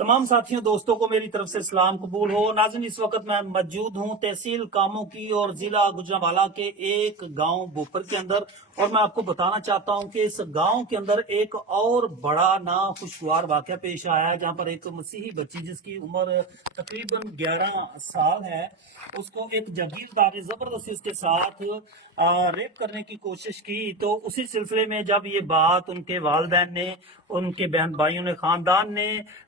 तमाम साथियों दोस्तों को मेरी तरफ से सलाम कबूल हो। नाज़रीन, इस वक्त मैं मौजूद हूँ तहसील कामों की और जिला गुजरांवाला के एक गांव बोपर के अंदर, और मैं आपको बताना चाहता हूँ कि इस गांव के अंदर एक और बड़ा नाखुशगवार वाक़या पेश आया है, जहाँ पर एक मसीही बच्ची जिसकी उम्र तकरीबन 11 साल है, उसको एक जागीरदार ने जबरदस्ती उसके साथ रेप करने की कोशिश की। तो उसी सिलसिले में जब ये बात उनके वालिदैन ने, उनके बहन भाइयों ने, खानदान ने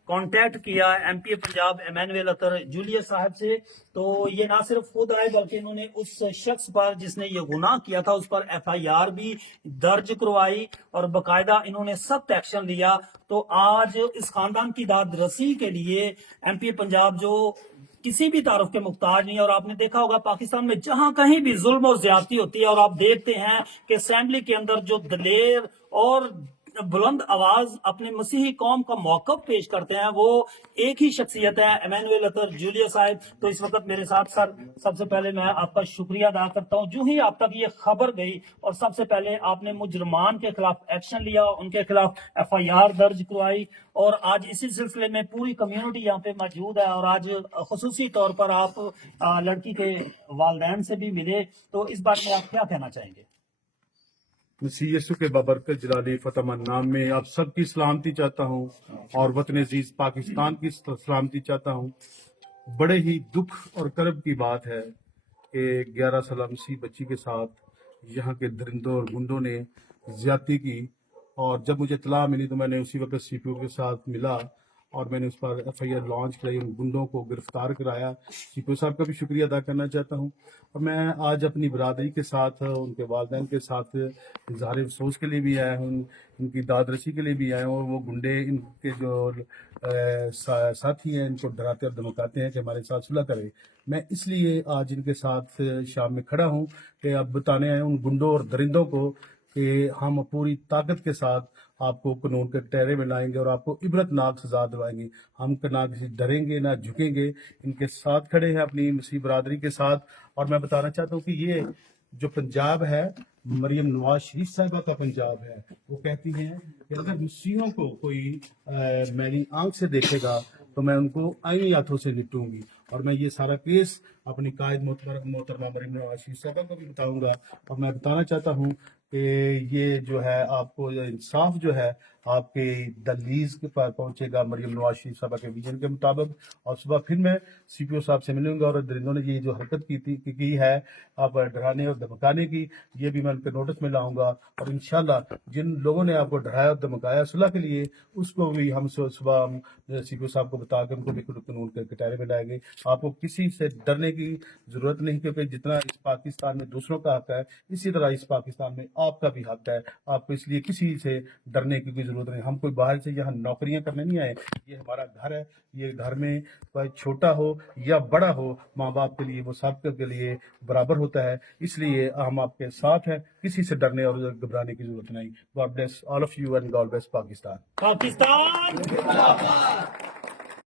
कांटेक्ट किया एमपी पंजाब एमैनुअल अतर जूलियस साहब से, तो ये ना सिर्फ खुद आए बल्कि इन्होंने उस शख्स पर जिसने ये गुनाह किया था उस पर एफआईआर भी दर्ज करवाई और बाकायदा इन्होंने सख्त एक्शन लिया। तो आज इस खानदान की दाद रसी के लिए एमपी पंजाब जो किसी भी तारुफ के मुख्ताज नहीं है, और आपने देखा होगा पाकिस्तान में जहां कहीं भी जुल्म और ज्यादती होती है और आप देखते हैं कि असेंबली के अंदर जो दलेर और बुलंद आवाज अपने मसीही कौम का मौकफ पेश करते हैं, वो एक ही शख्सियत है, एमैनुअल अतर जूलियस साहब। तो इस वक्त मेरे साथ सर, सबसे पहले मैं आपका शुक्रिया अदा करता हूं। जो ही आप तक ये खबर गई और सबसे पहले आपने मुजरमान के खिलाफ एक्शन लिया, उनके खिलाफ एफआईआर दर्ज करवाई, और आज इसी सिलसिले में पूरी कम्युनिटी यहाँ पे मौजूद है, और आज खुसूसी तौर पर आप लड़की के वालिदैन से भी मिले। तो इस बारे में आप क्या कहना चाहेंगे? मसीह यीशु के बाबरकत जलाली फतमन नाम में आप सबकी सलामती चाहता हूँ और वतन अजीज पाकिस्तान की सलामती चाहता हूँ। बड़े ही दुख और कर्ब की बात है कि 11 साल मसीह बच्ची के साथ यहाँ के दरिंदों और गुंडों ने ज्यादती की, और जब मुझे इत्तला मिली तो मैंने उसी वक्त सीपीओ के साथ मिला और मैंने उस पर एफआईआर लॉन्च कराई, उन गुंडों को गिरफ्तार कराया। सीपीओ साहब का भी शुक्रिया अदा करना चाहता हूँ। और मैं आज अपनी बरादरी के साथ, उनके वालिदैन के साथ इजहार अफसोस के लिए भी आया हूँ, उनकी दादरसी के लिए भी आया हूँ। और वो गुंडे, इनके जो साथी हैं, इनको डराते और धमकाते हैं कि हमारे साथ सुलह करें। मैं इसलिए आज इनके साथ शाम में खड़ा हूँ कि अब बताने आए उन गुंडों और दरिंदों को कि हम पूरी ताकत के साथ आपको कानून के दायरे में लाएंगे और आपको इबरतनाक सजा दिलाएंगे। हम ना किसी डरेंगे ना झुकेंगे, इनके साथ खड़े हैं अपनी मसीह बरादरी के साथ। और मैं बताना चाहता हूँ कि ये जो पंजाब है, मरियम नवाज शरीफ साहिबा का पंजाब है। वो कहती हैं कि अगर मसीहों को कोई मेरी आंख से देखेगा तो मैं उनको आईनी हाथों से निपटूंगी। और मैं ये सारा केस अपनी कायद मोहतरमा मरियम नवाज शरीफ साहिबा को भी बताऊंगा। और मैं बताना चाहता हूँ कि ये जो है आपको ये इंसाफ जो है आपके दहलीज के पास पहुंचेगा मरियम नवाज शरीफ साहबा के विजन के मुताबिक। और सुबह फिर मैं सीपीओ साहब से मिलूंगा, और दरिंदों ने ये जो हरकत की है आप डराने और धमकाने की, ये भी मैं उनके नोटिस में लाऊंगा। और इंशाल्लाह जिन लोगों ने आपको डराया और धमकाया सुलह के लिए, उसको भी हम सुबह सीपीओ साहब को बता के उनको भी कानून के कटहरे में लाएंगे। आपको किसी से डरने की जरूरत नहीं, क्योंकि जितना इस पाकिस्तान में दूसरों का हक है, इसी तरह इस पाकिस्तान में आपका भी हक है। आपको इसलिए किसी से डरने की कोई जरूरत नहीं। हम कोई बाहर से यहाँ नौकरियां करने नहीं आए, ये हमारा घर है। ये घर में चाहे छोटा हो या बड़ा हो, माँ बाप के लिए वो सब के लिए बराबर होता है। इसलिए हम आपके साथ हैं, किसी से डरने और घबराने की जरूरत नहीं। God bless all of you and God bless Pakistan. Pakistan